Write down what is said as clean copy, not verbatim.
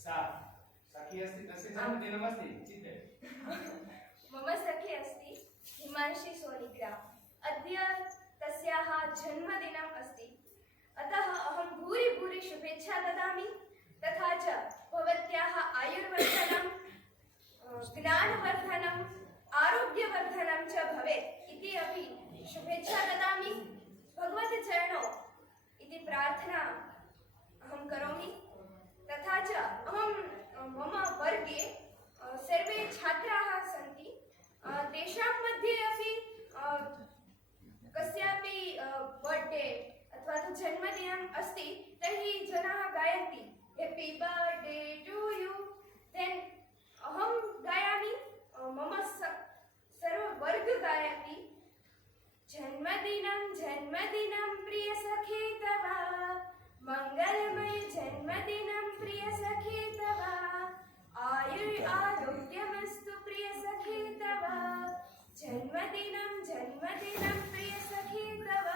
सखी अस्ति तस्य जन्मदिनमस्ति चिन्तय। मम सखी अस्ति हिमांशी सोनिग्रा। अद्य तस्याः जन्मदिनम् अस्ति, अतः अहं भूरि भूरि शुभेच्छा ददामि। तथा च भवत्याः आयुर्वर्धनं, ज्ञानवर्धनम्, आरोग्यवर्धनं च भवेत् इति अपि शुभेच्छा ददामि। भगवतः चरणौ इति प्रार्थना अहं करोमि। तथा च अहं मम वर्गे सर्वे छात्राः सन्ति, तेषां मध्ये अपि कस्यापि बर्थडे अथवा तु जन्मदिनम् अस्ति तर्हि जनाः गायन्ति happy birthday to you. Then अहं गायामि, मम सर्ववर्ग गायति जन्मदिनं जन्मदिनं प्रिय सखे तव, मंगलमय जन्मदिनं प्रिय सखे तव, आयुरारोग्यमस्तु प्रिय सखे तव, जन्मदिनं जन्मदिनं प्रिय सखे तव,